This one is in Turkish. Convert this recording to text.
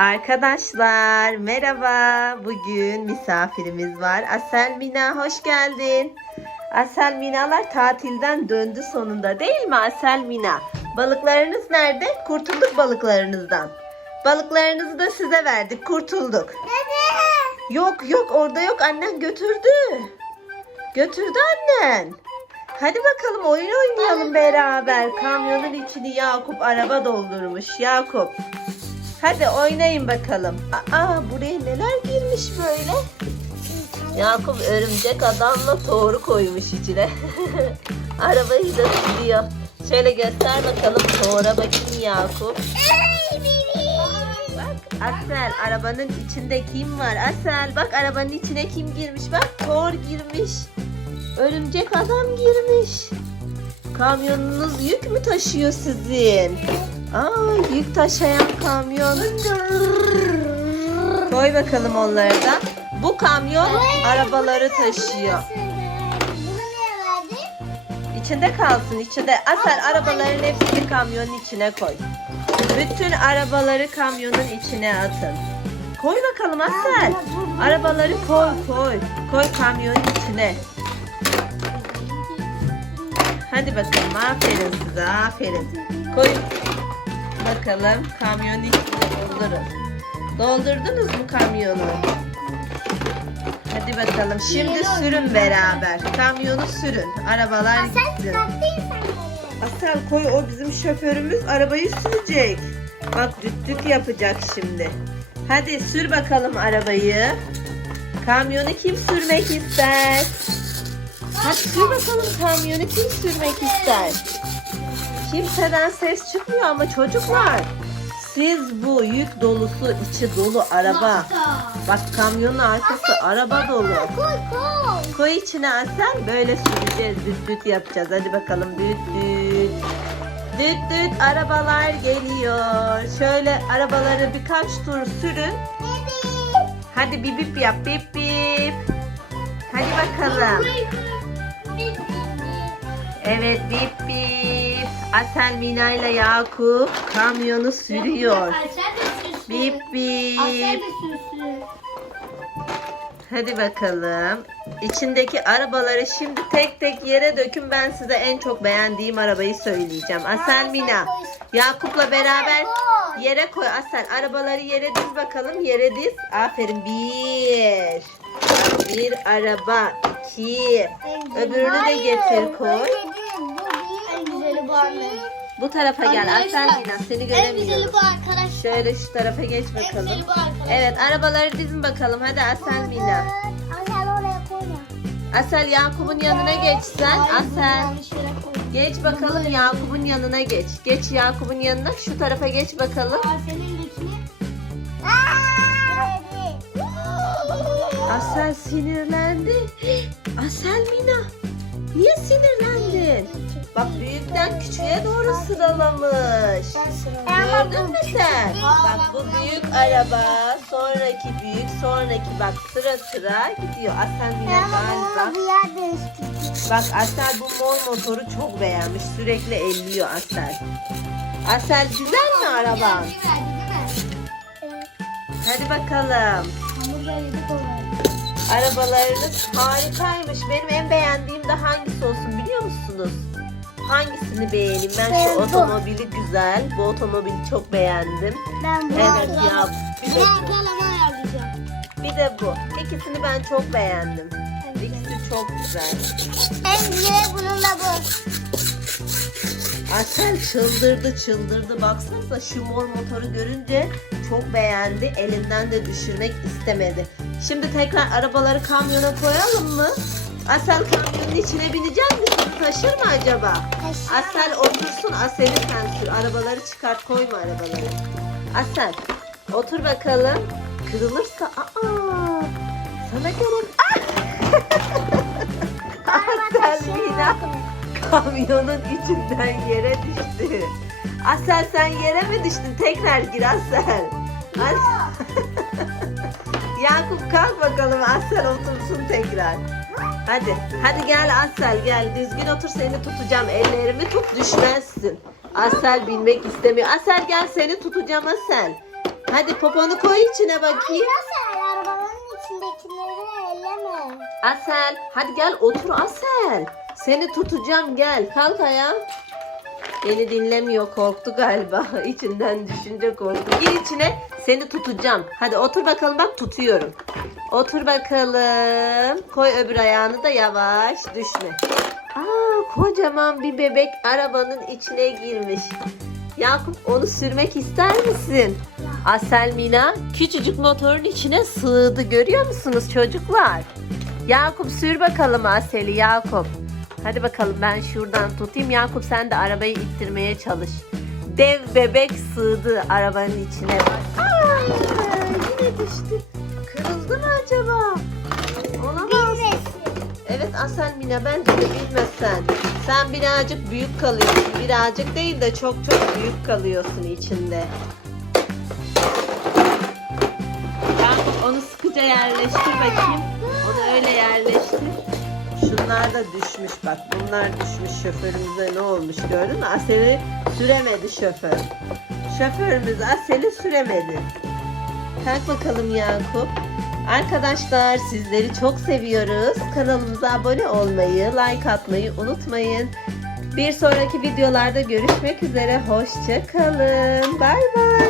Arkadaşlar merhaba. Bugün misafirimiz var. Asel Mina hoş geldin. Asel Minalar tatilden döndü sonunda değil mi Asel Mina? Balıklarınız nerede? Kurtulduk balıklarınızdan. Balıklarınızı da size verdik. Kurtulduk. Yok yok orada yok annen götürdü. Götürdü annen. Hadi bakalım oyun oynayalım beraber. Kamyonun içini Yakup araba doldurmuş. Yakup. Hadi oynayın bakalım. Aa buraya neler girmiş böyle? Yakup örümcek adamla doğru koymuş içine. Arabayı da sürüyor. Şöyle göster bakalım Thor'a bakayım Yakup. Bak Asel arabanın içinde kim var? Asel bak arabanın içine kim girmiş? Bak Thor girmiş. Örümcek adam girmiş. Kamyonunuz yük mü taşıyor sizin? Aa yük taşıyan kamyon. Koy bakalım onları da. Bu kamyon arabaları taşıyor. İçinde kalsın içinde. Asel arabaların hepsini kamyonun içine koy. Bütün arabaları kamyonun içine atın. Koy bakalım Asel. Arabaları koy koy. Koy kamyonun içine. Hadi bakalım aferin size aferin. Koy bakalım kamyonun içine doldurun. Doldurdunuz mu kamyonu? Hadi bakalım şimdi sürün beraber. Kamyonu sürün. Arabalar gitsin. Asel koy o bizim şoförümüz arabayı sürecek. Bak düttük yapacak şimdi. Hadi sür bakalım arabayı. Kamyonu kim sürmek ister? Hadi sür bakalım kamyonu kim sürmek ister? Kimseden ses çıkmıyor ama çocuklar. Siz bu yük dolusu içi dolu araba. Bak kamyonun arkası araba dolu. Koy içine Asel böyle süreceğiz. Düt düt yapacağız. Hadi bakalım düt düt. Düt düt arabalar geliyor. Şöyle arabaları birkaç tur sürün. Hadi bip bip yap bip bip. Hadi bakalım. Evet bip bip. Asel Mina ile Yakup kamyonu sürüyor. Bip bip. Hadi bakalım. İçindeki arabaları şimdi tek tek yere dökün. Ben size en çok beğendiğim arabayı söyleyeceğim. Asel Mina. Yakup'la beraber yere koy. Asel arabaları yere diz bakalım. Yere diz. Aferin. Bir. Bir araba. iki. Öbürünü de getir koy. Bu anne. Bu tarafa gel. Asel Arkadaşlar, Mina seni En güzeli bu arkadaş. Şöyle şu tarafa geç En bakalım. güzeli bu arkadaş. Evet arabaları dizin bakalım. Hadi Asel Mina. Asel oraya koyma. Asel Yakup'un yanına geç sen. Hayır, bunu Asel. yanlış yere koy. Geç bakalım Yakup'un yanına geç. Geç Yakup'un yanına. Şu tarafa geç bakalım. Asel sinirlendi. Asel Mina. Niye sinirlendin? Bak büyükten küçüğe doğru sıralamış. Gördün mü sen? Bak bu büyük araba, sonraki büyük, sonraki bak sıra sıra gidiyor. Asel Mina galiba. Bak Asel bu mor motoru çok beğenmiş. Sürekli elliyor Asel. Asel güzel mi araban? Hadi bakalım. Arabalarınız harikaymış. Benim en beğendiğim Hangisini beğeneyim? Ben Ben şu bu. otomobili güzel. Bu otomobili çok beğendim. Ben bu Evet ya. Bir de bu. Bir de bu. İkisini ben çok beğendim. İkisi çok güzel. En güzeli bunun da bu. Asel çıldırdı çıldırdı. Baksanıza şu mor motoru görünce çok beğendi. Elinden de düşürmek istemedi. Şimdi tekrar arabaları kamyona koyalım mı? Asel kamyonun içine binecek misin? Taşır mı acaba? Asel otursun. Asel'i sen sür. Arabaları çıkart koyma arabaları. Asel otur bakalım. Kırılırsa aa sana göre Asel Mina kamyonun içinden yere düştü. Asel sen yere mi düştün? Tekrar gir Asel. As- Yakup kalk bakalım Asel otursun tekrar. Hadi. Hadi gel Asel gel. Düzgün otur seni tutacağım. Ellerimi tut düşmezsin. Asel binmek istemiyor. Asel gel seni tutacağım Asel. Hadi poponu koy içine bakayım. Nasıl arabanın içindekileri elleme. Asel hadi gel otur Asel. Seni tutacağım gel. Kalk ayağa. Beni dinlemiyor korktu galiba. İçinden düşünce korktu. Gir içine seni tutacağım. Hadi otur bakalım bak tutuyorum. Otur bakalım. Koy öbür ayağını da yavaş düşme. Aa kocaman bir bebek arabanın içine girmiş. Yakup onu sürmek ister misin? Asel Mina küçücük motorun içine sığdı görüyor musunuz çocuklar? Yakup sür bakalım Asel'i Yakup. Hadi bakalım ben şuradan tutayım. Yakup sen de arabayı ittirmeye çalış. Dev bebek sığdı arabanın içine. Bak. Yine düştü. Kırıldı mı acaba? Olamaz. Bilmesin. Evet Asel Mina bence de bilmezsen. Sen birazcık büyük kalıyorsun. Birazcık değil de çok çok büyük kalıyorsun içinde. Yakup onu sıkıca yerleştir bakayım. Onu öyle yerleştir. Şunlar da düşmüş bak. Bunlar düşmüş. Şoförümüze ne olmuş gördün mü? Asel'i süremedi şoför. Şoförümüz Asel'i süremedi. Kalk bakalım Yakup. Arkadaşlar sizleri çok seviyoruz. Kanalımıza abone olmayı, like atmayı unutmayın. Bir sonraki videolarda görüşmek üzere. Hoşça kalın. Bay bay.